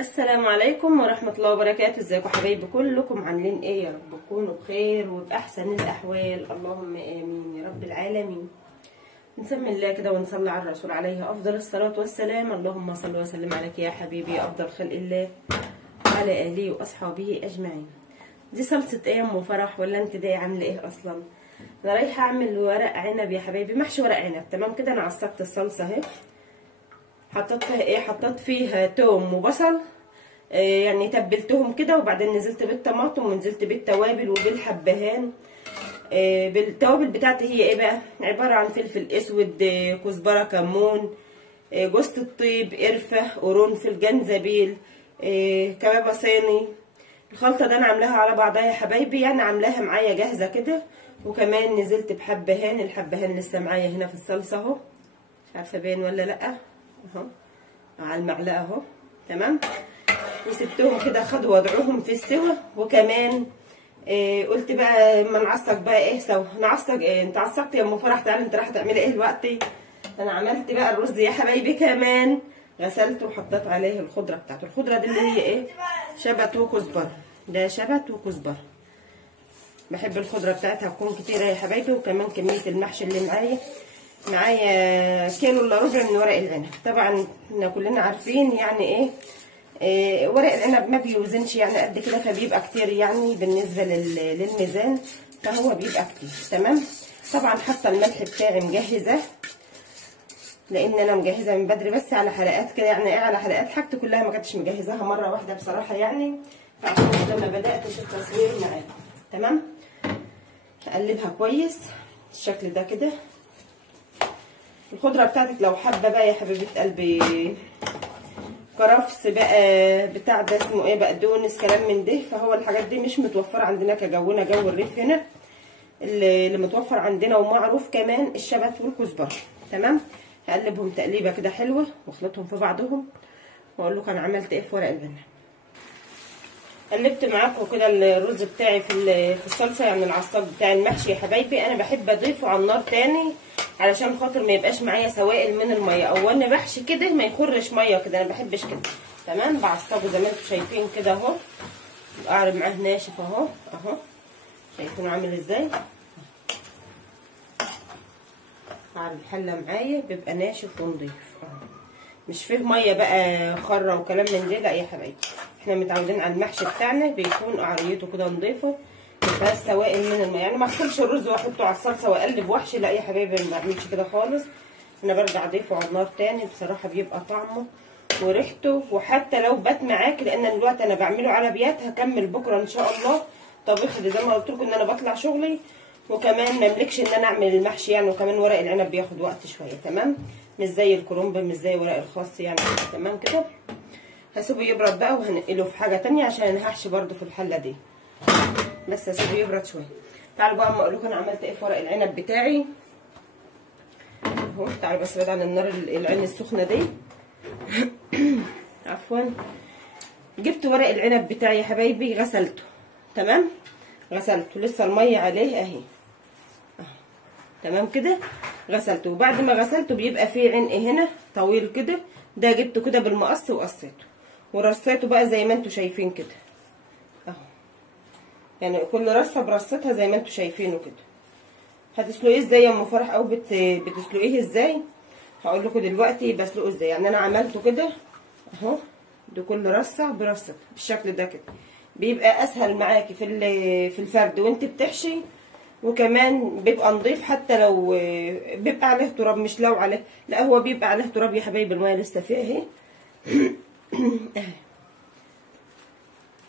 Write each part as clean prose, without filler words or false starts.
السلام عليكم ورحمة الله وبركاته. ازيكم حبايبي كلكم؟ عاملين ايه؟ يا رب تكونوا بخير وبأحسن الأحوال، اللهم آمين يا رب العالمين. نسمي الله كده ونصلي على الرسول عليه أفضل الصلاة والسلام. اللهم صل وسلم عليك يا حبيبي يا أفضل خلق الله وعلى آله وأصحابه أجمعين. دي صلصة ايه يا ام فرح؟ ولا انت دي عاملة ايه أصلا؟ أنا رايحة أعمل ورق عنب يا حبايبي، محشي ورق عنب. تمام كده، أنا عصقت الصلصة اهي، حطيت فيها ايه؟ حطيت فيها توم وبصل، يعني تبلتهم كده، وبعدين نزلت بالطماطم ونزلت بالتوابل وبالحبهان. بالتوابل بتاعتي هي ايه بقى؟ عباره عن فلفل اسود، كزبره، كمون، جوز الطيب، قرفه، قرنفل، جنزبيل، كبابه صيني. الخلطه ده انا عاملاها على بعضها يا حبايبي، يعني عاملاها معايا جاهزه كده. وكمان نزلت بحبهان، الحبهان لسه معايا هنا في الصلصه اهو، مش عارفه باين ولا لا اهو على المعلقه اهو. تمام، وسبتهم كده خدوا وضعهم في السوا. وكمان قلت بقى اما نعصق بقى ايه سوا. نعصق ايه؟ انت عصقت يا ام فرح؟ تعالي انت رايحه تعملي ايه دلوقتي؟ انا عملت بقى الرز يا حبايبي، كمان غسلته وحطيت عليه الخضره بتاعته. الخضره دي اللي هي ايه؟ شبت وكزبره. ده شبت وكزبره، بحب الخضره بتاعتها تكون كتيره يا حبايبي. وكمان كميه المحشي اللي معايا كيلو الا ربع من ورق العنب. طبعا احنا كلنا عارفين يعني ايه ورق العنب ما بيوزنش يعني قد كده، فبيبقى كتير يعني بالنسبه للميزان، فهو بيبقى كتير. تمام، طبعا حاطه الملح بتاعي مجهزه، لان انا مجهزه من بدري بس على حلقات كده، يعني ايه على حلقات. حاجتي كلها ما كنتش مجهزاها مره واحده بصراحه يعني، فعشان كده ما بداتش التصوير معاكم. تمام، اقلبها كويس بالشكل ده كده. الخضره بتاعتك لو حابه بقى يا حبيبه قلبي كرفس بقى بتاع ده اسمه ايه، بقدونس، كلام من ده، فهو الحاجات دي مش متوفره عندنا كجونا جو الريف هنا. اللي متوفر عندنا ومعروف كمان الشبت والكزبره. تمام، هقلبهم تقليبه كده حلوه واخلطهم في بعضهم، واقول لكم انا عملت ايه في ورق العنب. قلبت معاكم كده الرز بتاعي في الصلصه، يعني العصاج بتاع المحشي يا حبايبي. انا بحب اضيفه على النار تاني علشان خاطر ما يبقاش معايا سوائل من الميه، او وانا بحشي كده ما يخرش ميه كده، انا ما بحبش كده. تمام، بعصجه زي ما انتم شايفين كده اهو، القعر معاه ناشف اهو اهو، شايفينه عامل ازاي؟ قعر الحله معايا بيبقى ناشف ونضيف، مش فيه ميه بقى خره وكلام من ده، لا يا حبايبي. احنا متعودين على المحشي بتاعنا بيكون قعريته كده نضيفه، مفيهاش سوائل من الميه. يعني ما اغسلش الرز واحطه على الصلصه واقلب واحشي، لا يا حبايبي، ما بعملش كده خالص. انا برجع اضيفه على النار تاني، بصراحه بيبقى طعمه وريحته. وحتى لو بات معاك، لان دلوقتي انا بعمله على بيات، هكمل بكره ان شاء الله طبيخ زي ما قلت لكم ان انا بطلع شغلي، وكمان ما املكش ان انا اعمل المحشي يعني. وكمان ورق العنب بياخد وقت شويه. تمام، مش زي الكرنب، مش زي ورق الخاص يعني. تمام كده، هسيبه يبرد بقى وهنقله في حاجه تانية عشان انا هحشي برده في الحله دي، بس هسيبه يبرد شويه. تعالوا بقى اما اقول لكم انا عملت ايه في ورق العنب بتاعي اهو. تعالوا بس بعد عن النار العين السخنه دي عفوا. جبت ورق العنب بتاعي يا حبايبي، غسلته. تمام، غسلته لسه الميه عليه اهي. تمام كده، غسلته. وبعد ما غسلته بيبقى فيه عنق هنا طويل كده، ده جبته كده بالمقص وقصيته ورصيته بقى زي ما انتم شايفين كده اهو، يعني كل رصه برصتها زي ما انتم شايفينه كده. هتسلقيه ازاي يا ام فرح؟ او بتسلقيه ازاي؟ هقول لكم دلوقتي بسلقه ازاي. يعني انا عملته كده اهو، ده كل رصه برصتها بالشكل ده كده، بيبقى اسهل معاكي في الفرد وانت بتحشي. وكمان بيبقى نضيف، حتى لو بيبقى عليه تراب، مش لو عليه، لا هو بيبقى عليه تراب يا حبايبي، الميه لسه فيه اهي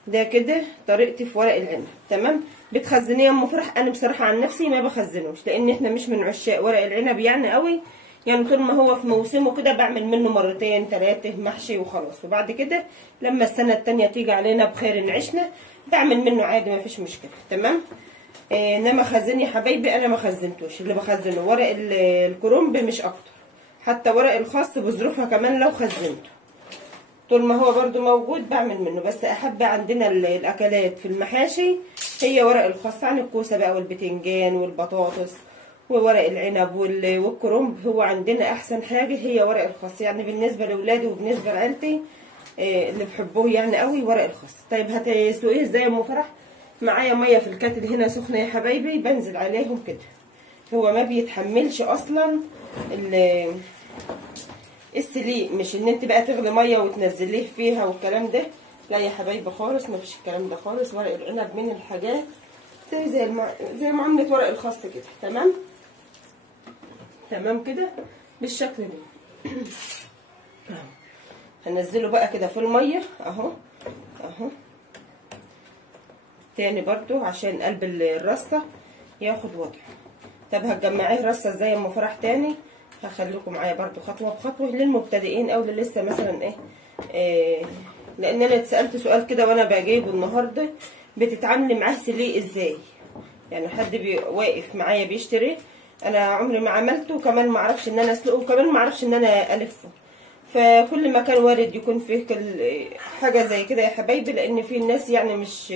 ده كده طريقتي في ورق العنب. تمام، بتخزنيه يا ام فرح؟ انا بصراحه عن نفسي ما بخزنوش، لان احنا مش من عشاق ورق العنب يعني قوي. يعني طول ما هو في موسمه كده بعمل منه مرتين ثلاثه محشي وخلاص. وبعد كده لما السنه التانيه تيجي علينا بخير ان عشنا بعمل منه عادي، ما فيش مشكله. تمام، انما خزن يا حبايبي انا ما خزنتوش. اللي بخزنه ورق الكرنب مش اكتر، حتى ورق الخاص بظروفها كمان لو خزنته طول ما هو برده موجود بعمل منه. بس احب عندنا الاكلات في المحاشي هي ورق الخاص عن الكوسه بقى والبتنجان والبطاطس وورق العنب والكرنب. هو عندنا احسن حاجه هي ورق الخاص، يعني بالنسبه لاولادي وبالنسبه لعيلتي اللي بحبوه يعني قوي ورق الخاص. طيب هتسلقيه ازاي يا ام فرح؟ معايا ميه في الكاتل هنا سخنه يا حبايبي، بنزل عليهم كده. هو ما بيتحملش اصلا السليق، مش ان انت بقى تغلي ميه وتنزليه فيها والكلام ده، لا يا حبايبي خالص، ما فيش الكلام ده خالص. ورق العنب من الحاجات زي معامله ورق الخاص كده. تمام تمام كده بالشكل ده. هنزله بقى كده في الميه اهو اهو تاني برضو عشان قلب الرصه ياخد وضعه. طب هتجمعيه رصه ازاي يا ام فرح تاني؟ هخليكم معايا برضو خطوه بخطوه للمبتدئين او اللي لسه مثلا لان انا اتسالت سؤال كده وانا بجيبه النهارده، بتتعاملي معاه سليق ازاي؟ يعني حد واقف معايا بيشتري، انا عمري ما عملته، وكمان ما اعرفش ان انا اسلقه، وكمان ما اعرفش ان انا الفه. فكل ما كان وارد يكون فيه حاجه زي كده يا حبايبي، لان في الناس يعني مش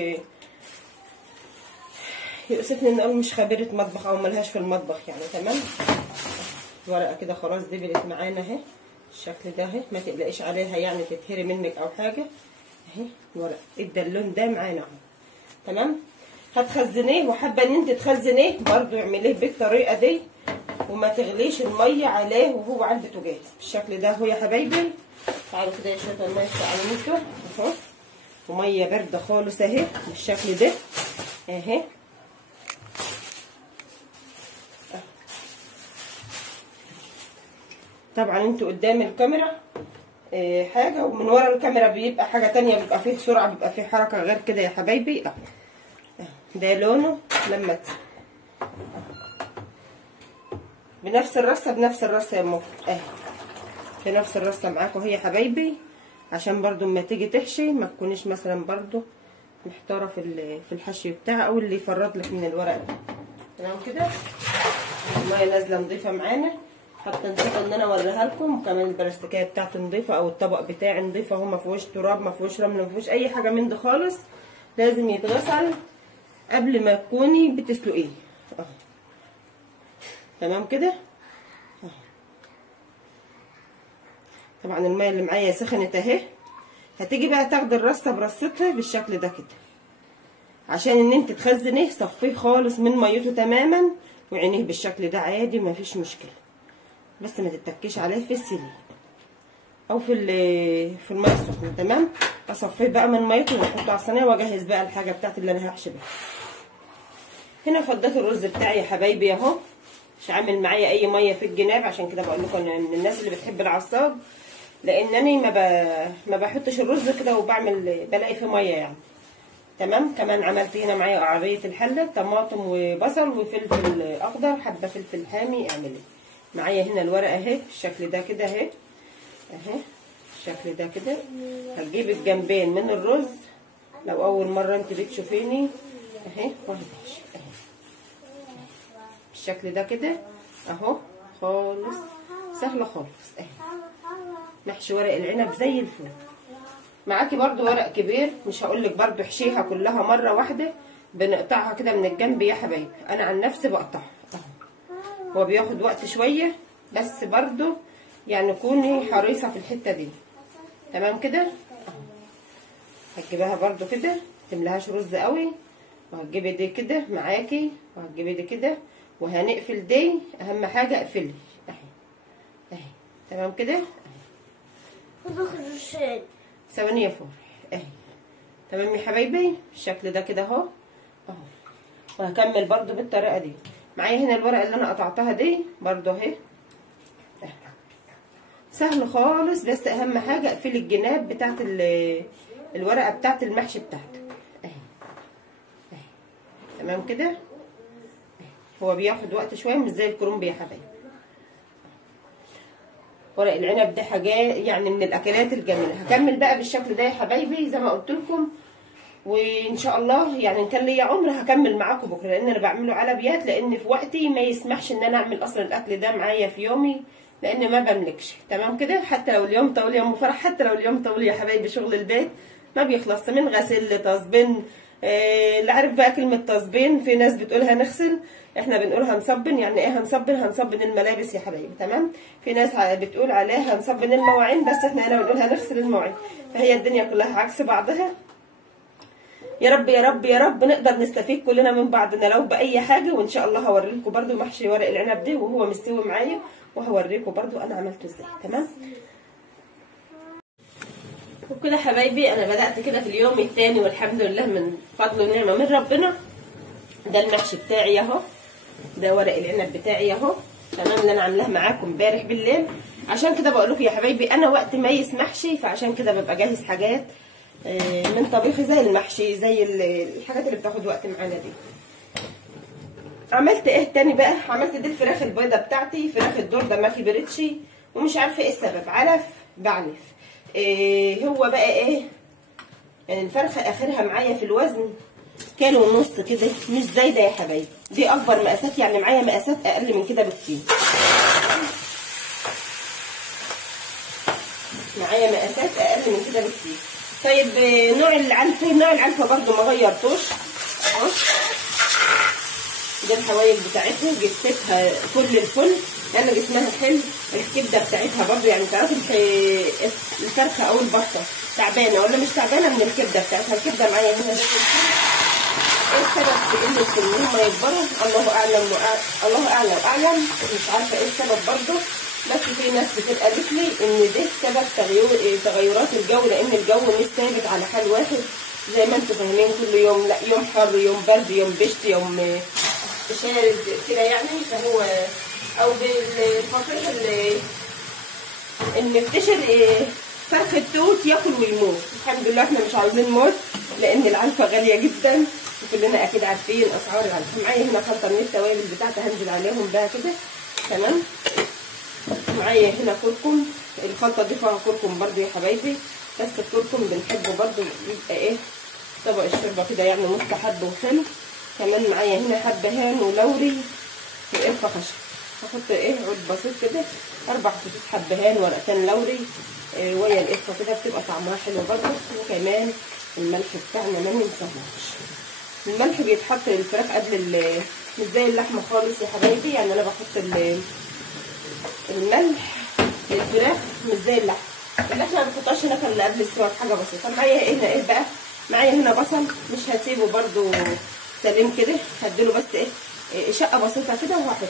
يؤسفني ان اقول مش خبيره مطبخ او ملهاش في المطبخ يعني. تمام. الورقه كده خلاص دبلت معانا اهي الشكل ده اهي، ما تقلقيش عليها يعني تتهري منك او حاجه اهي. الورقه ادى اللون ده معانا اهو. تمام. هتخزنيه، وحابه ان انت تخزنيه برضو اعمليه بالطريقه دي، وما تغليش الميه عليه وهو على البوتاجاز بالشكل ده اهو يا حبايبي. تعالوا كده يا شويه الميه على اهو، وميه بارده خالص اهي بالشكل ده اهي. طبعا انتوا قدام الكاميرا حاجه، ومن ورا الكاميرا بيبقى حاجه تانية، بيبقى فيه سرعه، بيبقى فيه حركه غير كده يا حبايبي اهو. ده لونه لما بنفس الرصه يا مفرد اهي، في نفس الرصه معاكم اهي يا حبايبي، عشان برضو اما تيجي تحشي ما تكونيش مثلا برضو محتاره في الحشي بتاعها او اللي يفرط لك من الورق ده. تمام كده. الميه نازله نضيفه معانا، حتى نسيت ان انا اوريها لكم، وكمان البلاستيكيه بتاعتي نضيفه او الطبق بتاعي نضيفه اهو، ما فيهوش تراب، ما فيهوش رمل، ما فيهوش اي حاجه من ده خالص. لازم يتغسل قبل ما تكوني بتسلقيه اهو. تمام كده. طبعا الميه اللي معايا سخنت اهي. هتيجي بقى تاخدي الرصه برصتها بالشكل ده كده، عشان ان انت تخزنيه صفيه خالص من ميته تماما، وعينيه بالشكل ده عادي ما فيش مشكله، بس ما تتكيش عليه في السليق او في الميه السخنه. تمام. اصفيه بقى من ميته واحطه على الصينيه، واجهز بقى الحاجه بتاعتي اللي انا هحشي بيها. هنا فضيت الرز بتاعي يا حبايبي اهو، مش عامل معايا اي ميه في الجناب، عشان كده بقول لكم ان الناس اللي بتحب العصاج، لانني ما بحطش الرز كده وبعمل بلاقي فيه ميه يعني. تمام. كمان عملت هنا معايا قعريه الحله، طماطم وبصل وفلفل اخضر، حبه فلفل حامي اعملي معايا. هنا الورقه اهي بالشكل ده كده اهي اهي بالشكل ده كده. هتجيب الجنبين من الرز لو اول مره انت بتشوفيني اهي، وهتحشي اهي بالشكل ده كده اهو، خالص سهله خالص اهي. نحشي ورق العنب زي الفل. معاكي برضو ورق كبير، مش هقولك برضو احشيها كلها مره واحده، بنقطعها كده من الجنب يا حبايبي. انا عن نفسي بقطعها اهو، هو بياخد وقت شويه بس برضو يعني كوني حريصه في الحته دي. تمام كده اهو. هتجيبها برضو كده، متملهاش رز قوي، وهتجيبي دي كده معاكي، وهتجيبي دي كده، وهنقفل دي، اهم حاجه اقفلي اهي اهي. تمام كده. ثواني يا فور اهي. تمام يا حبايبي بالشكل ده كده اهو اهو. وهكمل برضو بالطريقه دي. معايا هنا الورقه اللي انا قطعتها دي برضو اهي، سهل خالص، بس اهم حاجه اقفلي الجناب بتاعت الورقه بتاعت المحشي بتاعتك اهي اهي. تمام كده. هو بياخد وقت شويه، مش زي الكرنب يا حبايبي. ورق العنب ده حاجه يعني من الاكلات الجميله. هكمل بقى بالشكل ده يا حبايبي زي ما قلت لكم، وان شاء الله يعني ان كان ليا عمر هكمل معاكم بكره، لان انا بعمله على بيات، لان في وقتي ما يسمحش ان انا اعمل اصلا الاكل ده معايا في يومي، لان ما بملكش. تمام كده. حتى لو اليوم طويل يا ام فرح، حتى لو اليوم طويل يا حبايبي، شغل البيت ما بيخلص، من غسيل لتصبين اللي عارف بقى كلمه تصبين، في ناس بتقولها نغسل، احنا بنقولها هنصبن. يعني ايه هنصبن؟ هنصبن الملابس يا حبايبي. تمام. في ناس بتقول عليها هنصبن المواعين، بس احنا هنا بنقولها نغسل المواعين. فهي الدنيا كلها عكس بعضها. يا رب يا رب يا رب نقدر نستفيد كلنا من بعضنا لو باي حاجه. وان شاء الله هوريلكم برده محشي ورق العنب ده وهو مستوي معايا، وهوريكم برده انا عملته ازاي. تمام. وكده حبايبي انا بدات كده في اليوم الثاني، والحمد لله من فضل ونعمه من ربنا. ده المحشي بتاعي اهو، ده ورق العنب بتاعي اهو. تمام. اللي انا عاملاه معاكم امبارح بالليل. عشان كده بقول لكم يا حبايبي انا وقت ميس محشي، فعشان كده ببقى جاهز حاجات من طبيخي زي المحشي، زي الحاجات اللي بتاخد وقت معانا دي. عملت ايه تاني بقى؟ عملت دي الفراخ البيضه بتاعتي، فراخ الدور ده ما كبرتش ومش عارفه ايه السبب، علف بعلف. هو بقى ايه، الفرخه اخرها معايا في الوزن كيلو ونص كده، مش زايده يا حبايبي. دي اكبر مقاسات، يعني معايا مقاسات اقل من كده بكتير. معايا مقاسات اقل من كده بكتير. طيب نوع العلفه برده ما غيرتوش اهو. دي الحوايج بتاعتها جبتها فل الفل لان جسمها حلو. الكبده بتاعتها برده يعني تعرفي الفرخه او البطه تعبانه ولا مش تعبانه من الكبده بتاعتها. الكبده معايا هنا. ايه السبب في ان هم يكبروا؟ الله اعلم الله اعلم. مش عارفه ايه السبب برده، بس في ناس بتبقى قالت لي ان ده سبب تغيرات الجو، لان الجو مش ثابت على حال واحد زي ما انتم فاهمين. كل يوم لا، يوم حر يوم برد يوم بشت يوم شارد كده يعني. فهو او بالفصيح اللي بتشر فرخ التوت ياكل ويموت. الحمد لله احنا مش عاوزين موت، لان العلفه غاليه جدا وكلنا اكيد عارفين اسعار العلفه. معايا هنا خلطه من التوابل بتاعتي هنزل عليهم بقى كده. تمام. معايا هنا كركم، الخلطه دي فيها كركم برده يا حبايبي، بس الكركم بنحبه برده يبقى ايه طبق الشوربه كده يعني مستحب وحلو. كمان معايا هنا حبهان ولوري وقرفه خشب. هحط ايه عود بسيط كده، 4 فصوص حبهان ورقتين لوري ويا القرفه كده، بتبقى طعمها حلو برده. وكمان الملح بتاعنا ما ننساهوش. الملح بيتحط للفراخ قبل مش زي اللحمه خالص يا حبايبي. يعني انا بحط الملح للفراخ مش زي اللحمه. اللحمه ما بنحطهاش هنا الا قبل السوا حاجه بسيطه. معايا هنا ايه بقى؟ معايا هنا بصل، مش هسيبه برده سليم كده، هديله بس ايه شقه بسيطه كده وهحطه.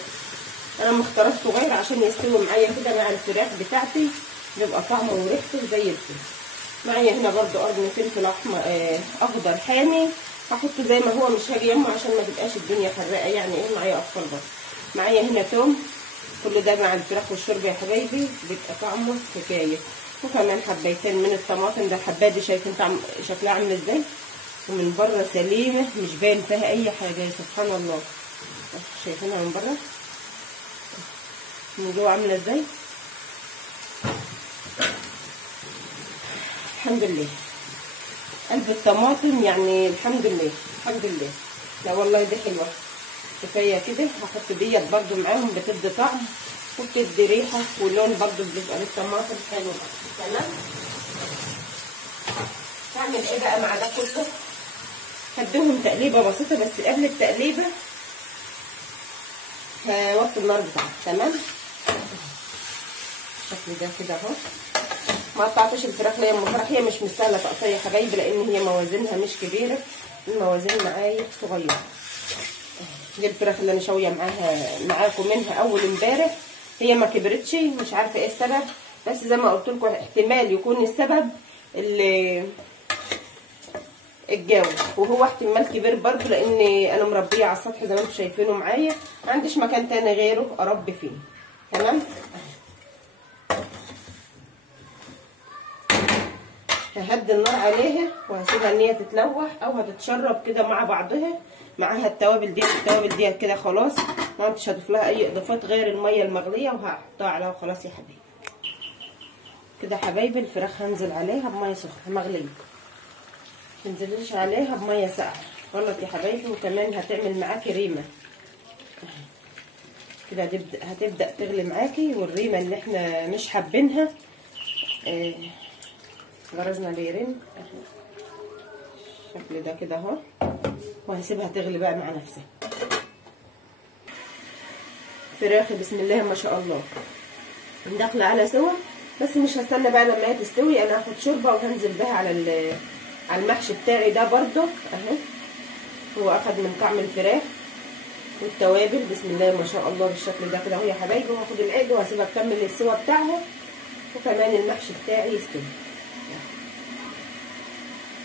انا مختاره صغير عشان يستوي معايا كده مع الفراخ بتاعتي، بيبقى طعمه وريحته زي الفل. معايا هنا برده قرن فلفل احمر اخضر حامي، هحطه زي ما هو، مش هاجي يمه عشان ما تبقاش الدنيا حراقه يعني ايه. معايا اطفال برده. معايا هنا توم، كل ده مع الفراخ والشوربه يا حبايبي بيبقى طعمه حكايه. وكمان حبايتين من الطماطم. ده الحبايه دي شايفين شكلها عامل ازاي، ومن بره سليمه مش باين فيها اي حاجه. سبحان الله. شايفينها من بره، من جوه عامله ازاي. الحمد لله. قلب الطماطم يعني الحمد لله الحمد لله. لا والله دي حلوه كفايه كده. هحط ديت برده معاهم، بتدي طعم وبتدي ريحه ولون برده بيبقى للطماطم حلو. تمام. هعمل ايه بقى مع ده كله؟ هديهم تقليبه بسيطه، بس قبل التقليبه هوطي النار بتاعتي. تمام. الشكل ده كده اهو. ما قطعتش الفراخ ليا الفراخ هي مش مستاهله تقطيع يا حبايبي، لان هي موازينها مش كبيره، الموازين معايا صغيره. دي الفراخ اللي انا شاويه معاكم منها اول امبارح، هي ما كبرتش، مش عارفه ايه السبب، بس زي ما قلت لكم احتمال يكون السبب الجو، وهو احتمال كبير برضه لان انا مربيه على السطح زي ما انتم شايفينه معايا، ما عنديش مكان تاني غيره اربي فيه. تمام. ههدي النار عليها وهسيبها ان هي تتلوح او هتتشرب كده مع بعضها معاها التوابل دي كده خلاص. ما انتش هضيف لها اي اضافات غير الميه المغليه وهحطها عليها وخلاص يا حبايبي. كده حبايبي الفراخ هنزل عليها بميه سخنه مغليه، ما تنزليش عليها بميه ساقعه غلط يا حبايبي. وكمان هتعمل معاكي ريمه كده، هتبدا تغلي معاكي، والريمه اللي احنا مش حابينها غرزنا ليه ريم بالشكل ده كده اهو، وهسيبها تغلي بقى مع نفسها. فراخي بسم الله ما شاء الله داخله على سوا، بس مش هستنى بقى لما هي تستوي. انا هاخد شوربه وهنزل بها على المحشي بتاعي ده برده اهو. هو اخد من طعم الفراخ والتوابل بسم الله ما شاء الله بالشكل ده كده اهو يا حبايبي. وهاخد العيد وهسيبها تكمل السوا بتاعها، وكمان المحشي بتاعي يستوي.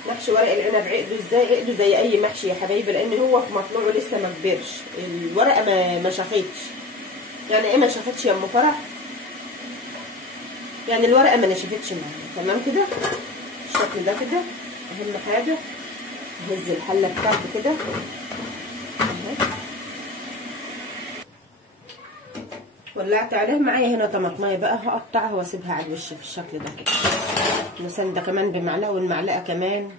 محشي ورق العنب عقده ازاي؟ عقده زي اي محشي يا حبايبي، لان هو في مطلوعه لسه ما كبرش، الورقه ما شافتش. يعني ايه ما شافتش يا ام فرح؟ يعني الورقه ما نشفتش معايا. تمام كده بالشكل ده كده. اهم حاجه هز الحله بتاعتي كده ولعت عليه. معايا هنا طماطمايه بقى هقطعها واسيبها على الوش بالشكل ده كده. مثلا ده كمان بمعلقه، والمعلقه كمان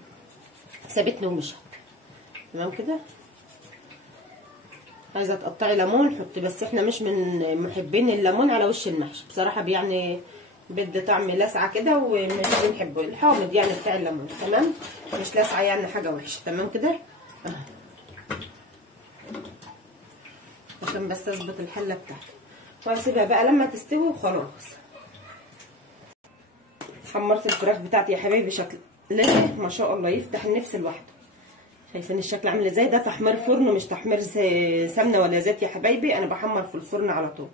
سابتني ومشت. تمام كده. عايزه تقطعي ليمون حطي، بس احنا مش من محبين الليمون على وش المحشي بصراحه، يعني بدي طعم لسعه كده، ومش بنحبه الحامض يعني بتاع الليمون. تمام، مش لسعه يعني حاجه وحشه. تمام كده عشان بس اظبط الحله بتاعتي، وهسيبها بقى لما تستوي وخلاص. حمرت الفراخ بتاعتي يا حبايبي شكل ليه ما شاء الله يفتح النفس لوحده. شايفين الشكل عامل ازاي؟ ده تحمير فرن مش تحمير سمنه ولا زيت يا حبايبي. انا بحمر في الفرن على طول،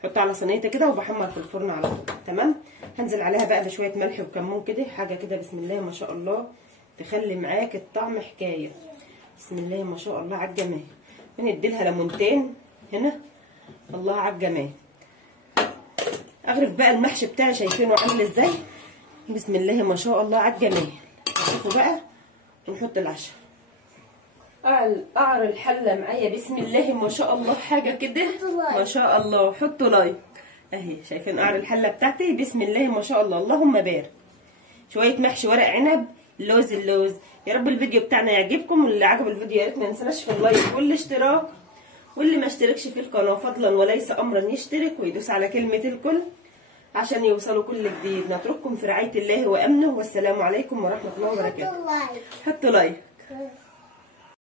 احطها على صينيه كده وبحمر في الفرن على طول. تمام. هنزل عليها بقى بشويه ملح وكمون كده، حاجه كده بسم الله ما شاء الله تخلي معاك الطعم حكايه. بسم الله ما شاء الله على الجمال. ونديلها ليمونتين هنا، الله على الجمال. اغرف بقى المحشي بتاعي، شايفينه عامل ازاي؟ بسم الله ما شاء الله على الجمال. شوفوا بقى ونحط العشاء. قعر الحله معايا بسم الله ما شاء الله حاجه كده ما شاء الله. حطوا لايك اهي. شايفين قعر الحله بتاعتي بسم الله ما شاء الله اللهم بارك. شويه محشي ورق عنب اللوز. يا رب الفيديو بتاعنا يعجبكم، واللي عجب الفيديو يا ريت ما ينساش في اللايك والاشتراك، واللي ما اشتركش في القناه فضلا وليس امرا يشترك ويدوس على كلمه الكل عشان يوصلوا كل جديد. نترككم في رعايه الله وامنه، والسلام عليكم ورحمه الله وبركاته. حطوا لايك.